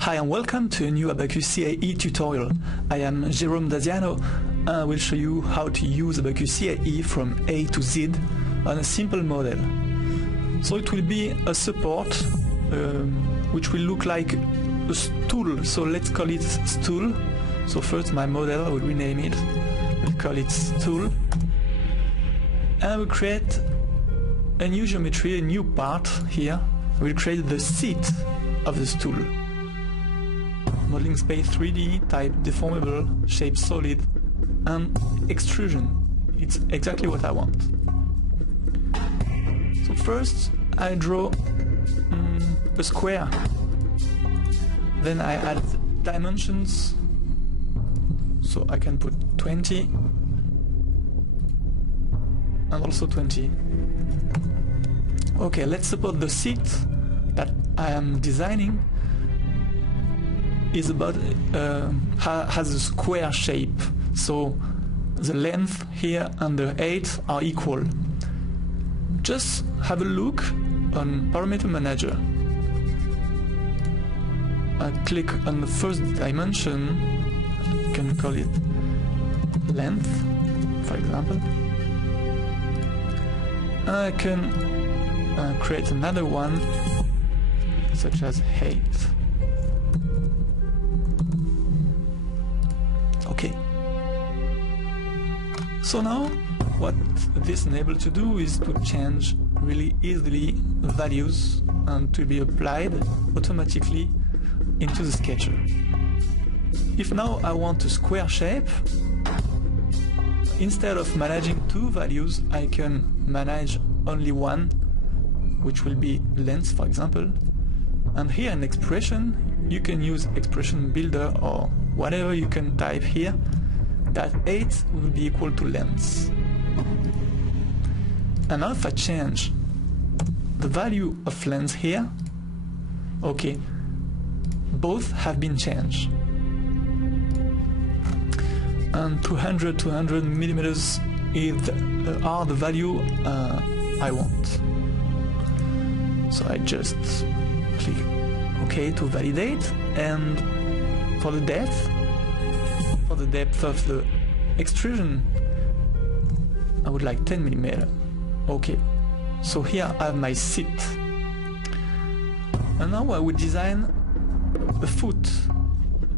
Hi and welcome to a new Abaqus CAE tutorial. I am Jerome DAZIANO and I will show you how to use Abaqus CAE from A to Z on a simple model. So it will be a support which will look like a stool, so let's call it stool. So first my model, I will rename it, we'll call it stool, and I will create a new geometry, a new part here. I will create the seat of the stool. Modeling space 3D, type deformable, shape solid, and extrusion. It's exactly what I want. So first I draw a square. Then I add dimensions. So I can put 20 and also 20. Okay, let's suppose the seat that I am designing is about has a square shape, so the length here and the height are equal. Just have a look on Parameter Manager. I click on the first dimension, you can call it length, for example. I can create another one, such as height. Okay. So now what this enables to do is to change really easily values and to be applied automatically into the sketcher. If now I want a square shape, instead of managing two values, I can manage only one, which will be length, for example. And here in expression, you can use expression builder or whatever you can type here, that height will be equal to length. And now if I change the value of length here, okay, both have been changed. And 200 millimeters are the value I want. So I just click OK to validate, and for the depth of the extrusion, I would like 10 millimeter. Okay, so here I have my seat, and now I would design the foot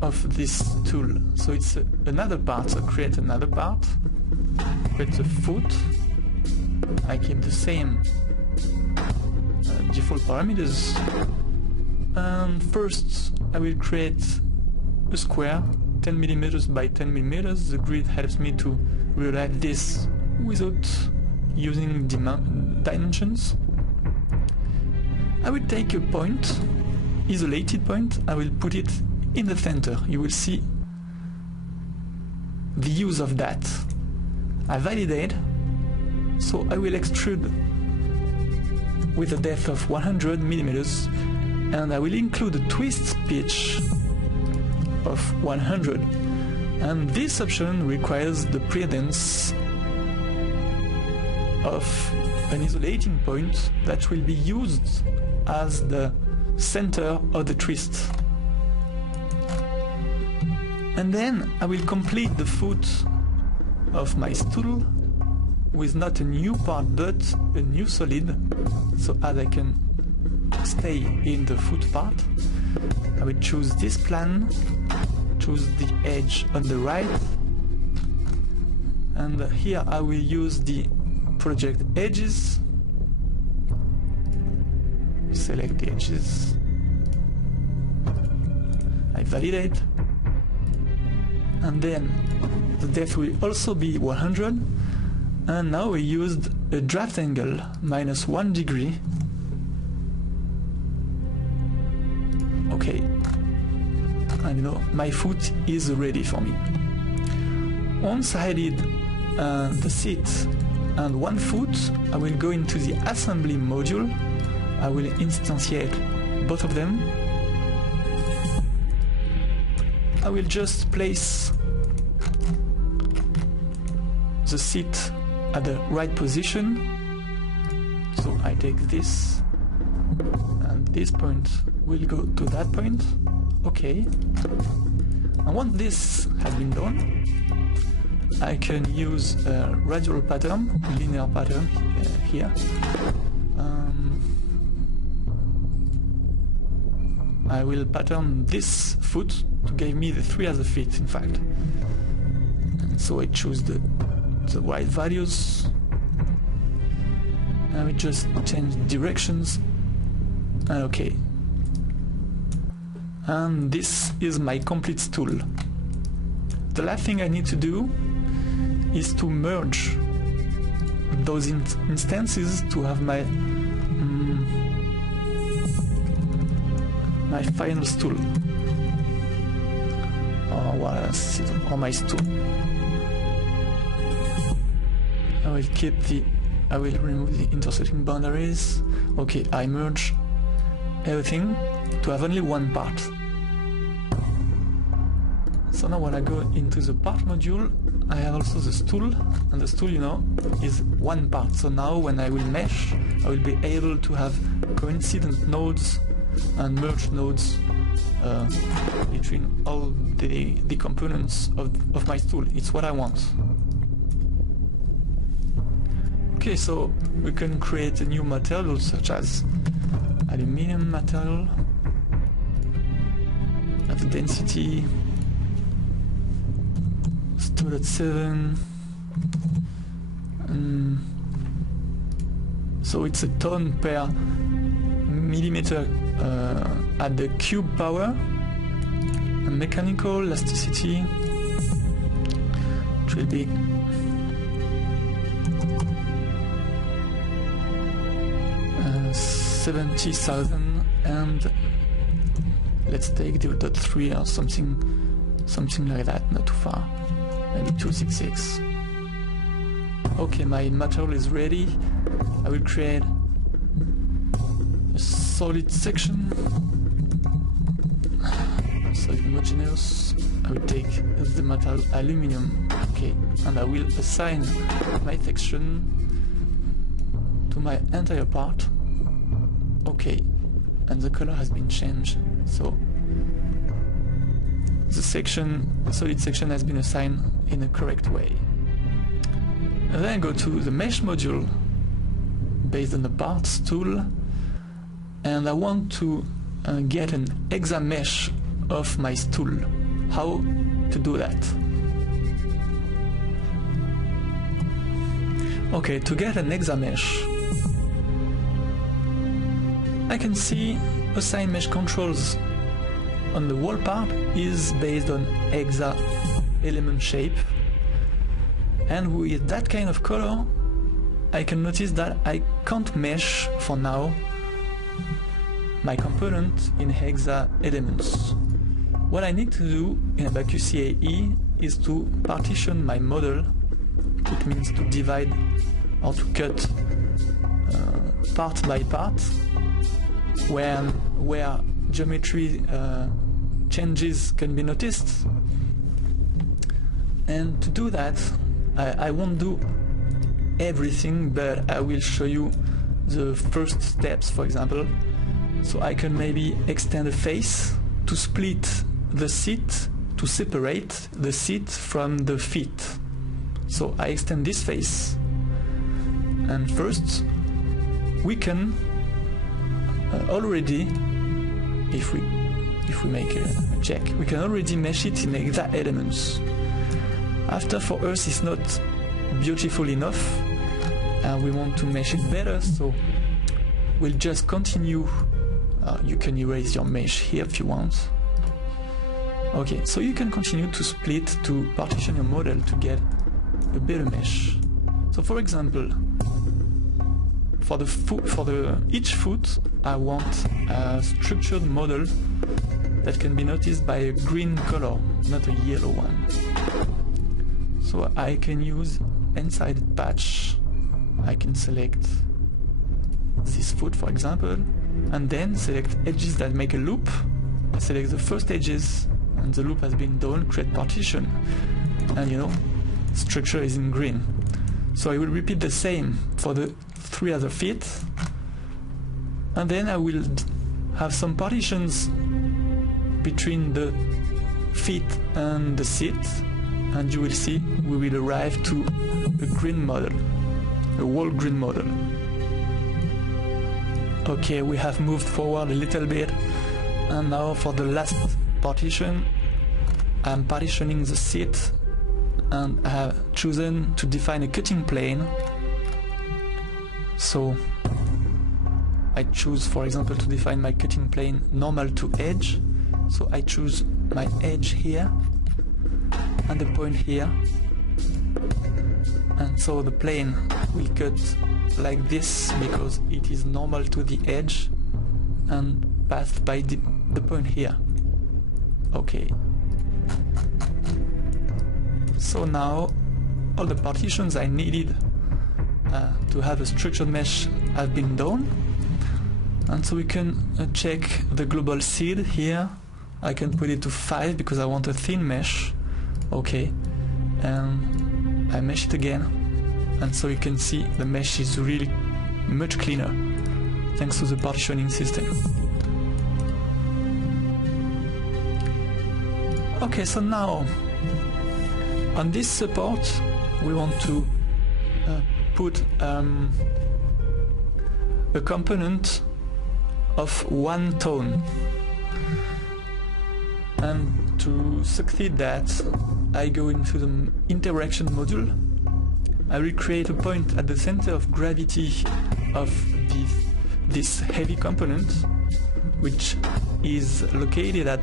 of this tool. So it's another part, so create another part, create the foot. I keep the same default parameters, and first I will create a square 10 millimeters by 10 millimeters. The grid helps me to realize this without using dimensions. I will take a point, isolated point, I will put it in the center. You will see the use of that. I validate, so I will extrude with a depth of 100 millimeters, and I will include a twist pitch of 100, and this option requires the presence of an isolating point that will be used as the center of the twist. And then I will complete the foot of my stool with not a new part but a new solid, so as I can stay in the foot part. I will choose this plan, choose the edge on the right, and here I will use the project edges, select the edges, I validate, and then the depth will also be 100, and now we used a draft angle -1 degree. Okay, and you know, my foot is ready for me. Once I did the seat and one foot, I will go into the assembly module. I will instantiate both of them. I will just place the seat at the right position. So I take this, and this point we'll go to that point. Okay. And once this has been done, I can use a radial pattern, linear pattern here. I will pattern this foot to give me the 3 other feet, in fact. And so I choose the right values. I will just change directions. And okay. And this is my complete stool. The last thing I need to do is to merge those instances to have my my final stool, or my stool. I will remove the intersecting boundaries. Okay, I merge everything to have only one part. So now when I go into the part module, I have also the stool, and the stool, you know, is one part. So now when I will mesh, I will be able to have coincident nodes and merge nodes between all the components of my stool. It's what I want. Okay, so we can create a new material such as aluminium material at the density 2.7. So it's a ton per millimeter at the cube power. And mechanical elasticity, which will be 70,000, and let's take the 0.3 or something like that, not too far, maybe 266. Okay, my material is ready. I will create a solid section, solid homogeneous. I will take the material aluminium, okay, and I will assign my section to my entire part. Okay, and the color has been changed, so the solid section has been assigned in a correct way. And then I go to the mesh module based on the parts tool, and I want to get an hexamesh of my stool. How to do that? Okay, to get an hexamesh, I can see assign mesh controls on the wall part is based on hexa element shape, and with that kind of color I can notice that I can't mesh for now my component in hexa elements. What I need to do in Abaqus CAE is to partition my model. It means to divide or to cut part by part where geometry changes can be noticed. And to do that, I won't do everything, but I will show you the first steps, for example. So I can maybe extend a face to split the seat, to separate the seat from the feet. So I extend this face, and first we can already, if we make a check, we can already mesh it in hexa elements. After, for us it's not beautiful enough, and we want to mesh it better, so we'll just continue. You can erase your mesh here if you want. Okay, so you can continue to split, to partition your model to get a better mesh. So for example, for each foot I want a structured model that can be noticed by a green color, not a yellow one. So I can use n-sided patch. I can select this foot, for example, and then select edges that make a loop. I select the first edges, and the loop has been done, create partition, and you know, structure is in green. So I will repeat the same for the 3 other feet, and then I will have some partitions between the feet and the seat, and you will see we will arrive to a green model, a wall green model. Okay, we have moved forward a little bit, and now for the last partition, I'm partitioning the seat, and I have chosen to define a cutting plane. So I choose, for example, to define my cutting plane normal to edge. So I choose my edge here and the point here, and so the plane will cut like this because it is normal to the edge and passed by the point here. Okay. So now all the partitions I needed to have a structured mesh have been done, and so we can check the global seed here. I can put it to 5 because I want a thin mesh. Okay, and I mesh it again, and so you can see the mesh is really much cleaner thanks to the partitioning system. Okay, so now on this support we want to put a component of 1 tone, and to succeed that I go into the interaction module. I will create a point at the center of gravity of this heavy component, which is located at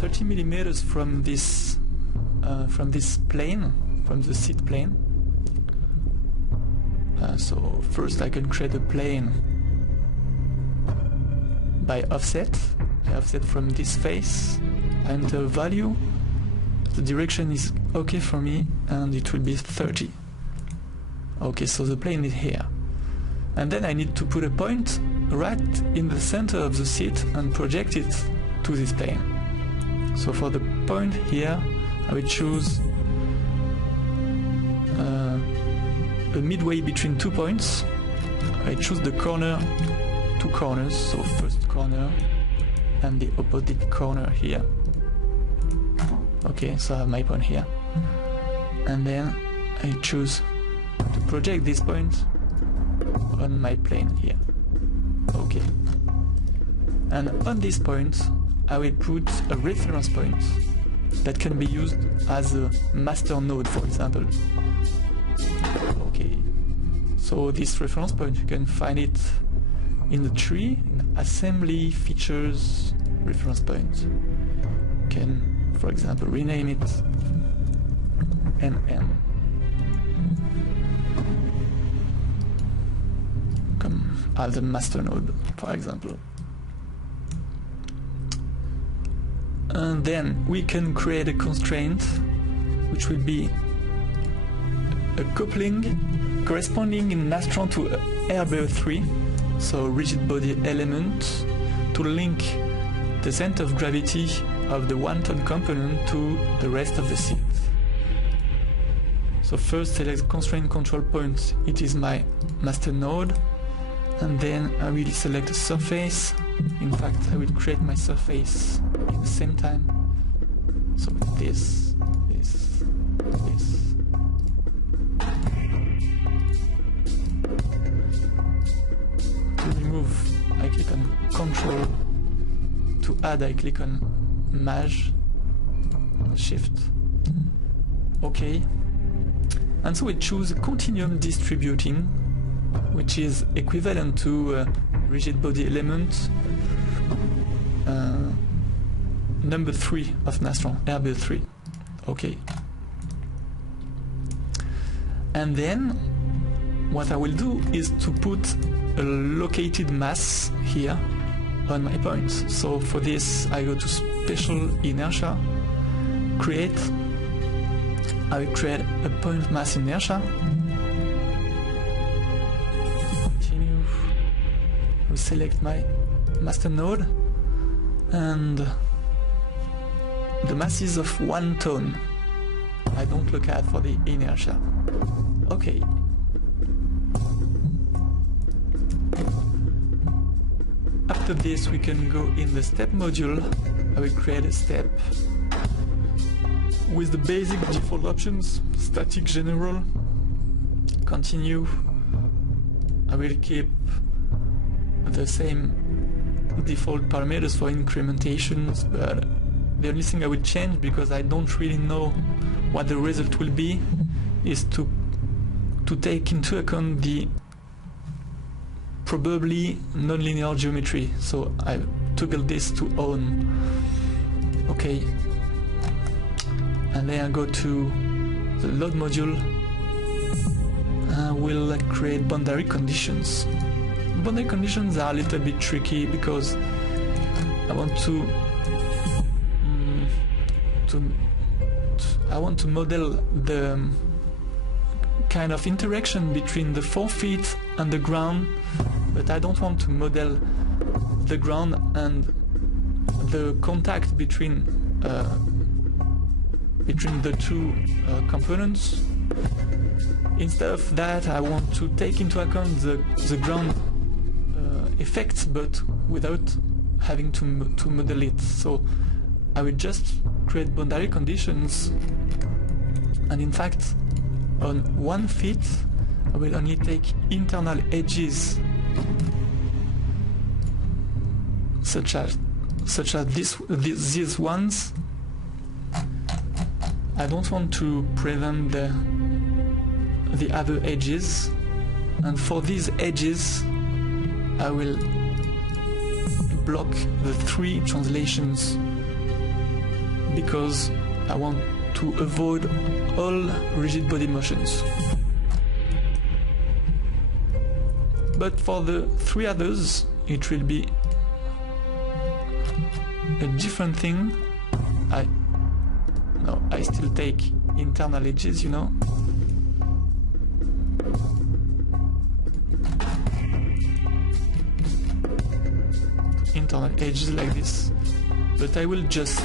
30 millimeters from this plane, from the seat plane. So first I can create a plane by offset. I offset from this face, and the value, the direction is okay for me, and it will be 30. Okay, so the plane is here. And then I need to put a point right in the center of the seat and project it to this plane. So for the point here, I will choose a midway between 2 points. I choose the corner, 2 corners, so first corner and the opposite corner here. Okay, so I have my point here, and then I choose to project this point on my plane here. Okay, and on this point I will put a reference point that can be used as a master node, for example. Okay, so this reference point, you can find it in the tree, in assembly features reference point. You can, for example, rename it NM. Come as a master node, for example. And then we can create a constraint which will be a coupling corresponding in Nastran to RBE3, so rigid body element, to link the center of gravity of the 1 ton component to the rest of the seat. So first select constraint control point, it is my master node, and then I will select a surface. In fact, I will create my surface at the same time. So this. To remove, I click on Control. To add, I click on Maj, Shift. Okay. And so we choose continuum distributing, which is equivalent to rigid body element number 3 of Nastran, RBE3. Okay. And then what I will do is to put a located mass here on my points. So for this I go to special inertia, create. I will create a point mass inertia. Continue. I will select my master node, and the mass is of 1 ton. I don't look at for the inertia. Okay. After after this we can go in the step module. I will create a step with the basic default options, static, general, continue. I will keep the same default parameters for incrementations, but the only thing I will change, because I don't really know what the result will be, is to take into account the probably nonlinear geometry. So I toggle this to on. Okay. And then I go to the load module. I will create boundary conditions. Boundary conditions are a little bit tricky because I want to model the kind of interaction between the 4 feet and the ground, but I don't want to model the ground and the contact between the two components. Instead of that, I want to take into account the ground effects, but without having to model it. So I will just create boundary conditions, and in fact on 1 feet I will only take internal edges such as these ones. I don't want to prevent the other edges, and for these edges I will block the 3 translations because I want to avoid all rigid body motions. But for the 3 others it will be a different thing. I still take internal edges, you know. Internal edges like this, but I will just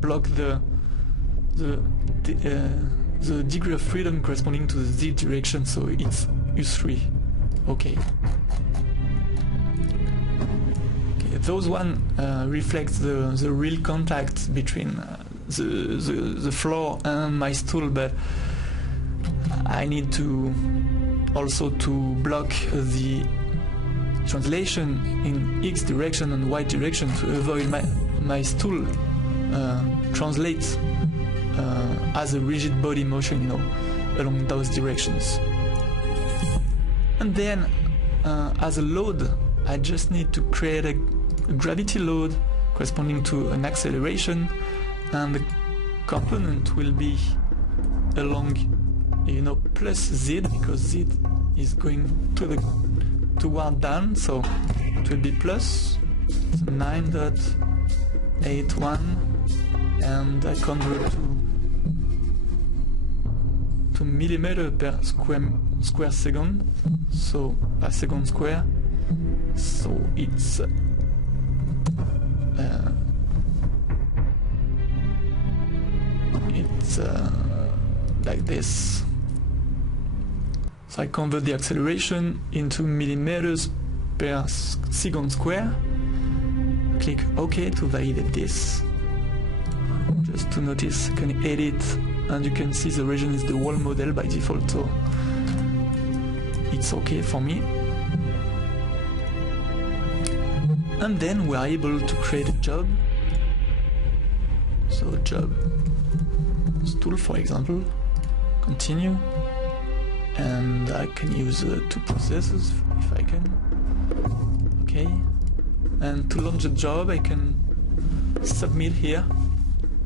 block the degree of freedom corresponding to the Z direction, so it's U3. Okay. Those one reflect the real contact between the floor and my stool, but I need to also to block the translation in X direction and Y direction to avoid my stool translate as a rigid body motion, you know, along those directions. And then as a load, I just need to create a gravity load corresponding to an acceleration, and the component will be along, you know, plus Z, because Z is going toward down, so it will be plus 9.81, and I convert to millimeter per square second, so per second square, so it's like this. So I convert the acceleration into millimeters per second square. Click OK to validate this. Just to notice, I can edit, and you can see the region is the wall model by default, so it's okay for me. And then we are able to create a job. So job stool, for example, continue, and I can use 2 processes if I can. Okay, and to launch the job I can submit here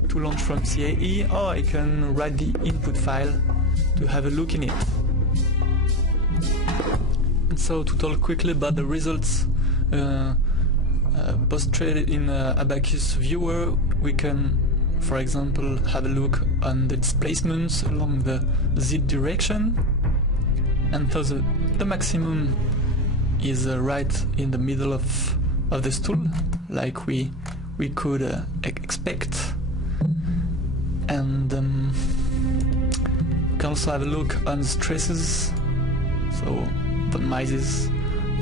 to launch from CAE, or I can write the input file to have a look in it. And so to talk quickly about the results post-traded in Abaqus viewer, we can, for example, have a look on the displacements along the Z direction, and so the maximum is right in the middle of the stool, like we could expect. And you can also have a look on stresses. so randomizes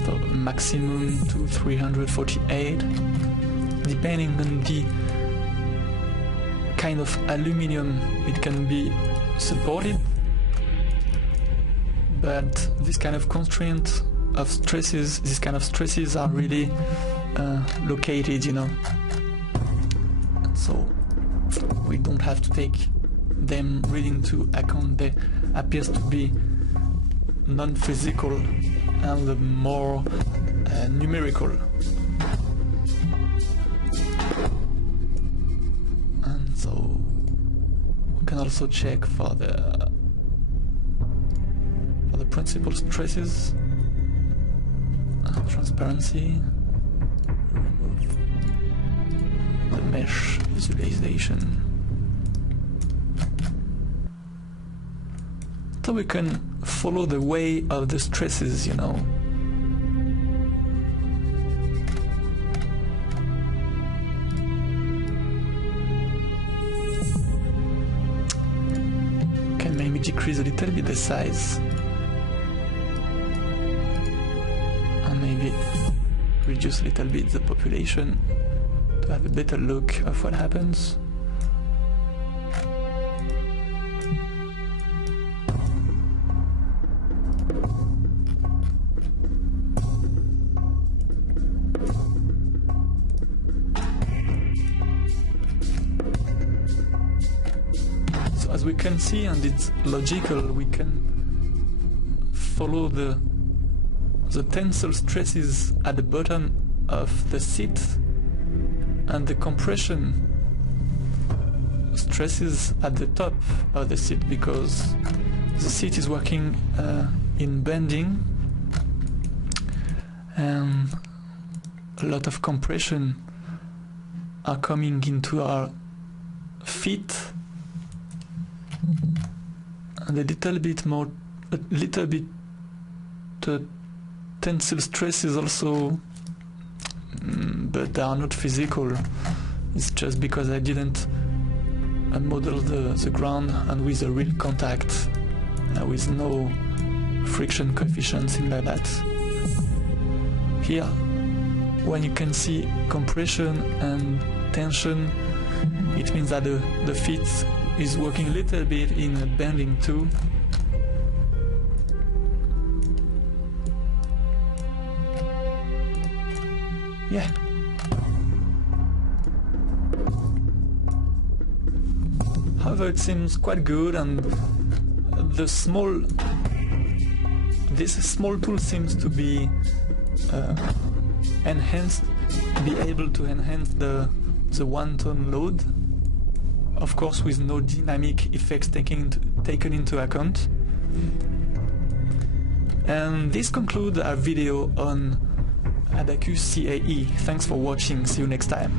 the maximum to 348, depending on the kind of aluminium it can be supported, but this kind of constraint of stresses, these kind of stresses are really located, you know, so we don't have to take them really into account. They appear to be non-physical and more numerical. And so we can also check for the principal stresses, transparency, remove the mesh visualization. So we can follow the way of the stresses, you know. Can maybe decrease a little bit the size. And maybe reduce a little bit the population to have a better look of what happens. As we can see, and it's logical, we can follow the tensile stresses at the bottom of the seat and the compression stresses at the top of the seat, because the seat is working in bending, and a lot of compression are coming into our feet, and a little bit tensile stresses also, but they are not physical. It's just because I didn't model the ground and with a real contact, with no friction coefficient, thing like that. Here, when you can see compression and tension, it means that the feet is working a little bit in bending too. Yeah. However, it seems quite good, and this small tool seems to be able to enhance the one-ton load, of course with no dynamic effects taken into account. And this concludes our video on Abaqus CAE. Thanks for watching. See you next time.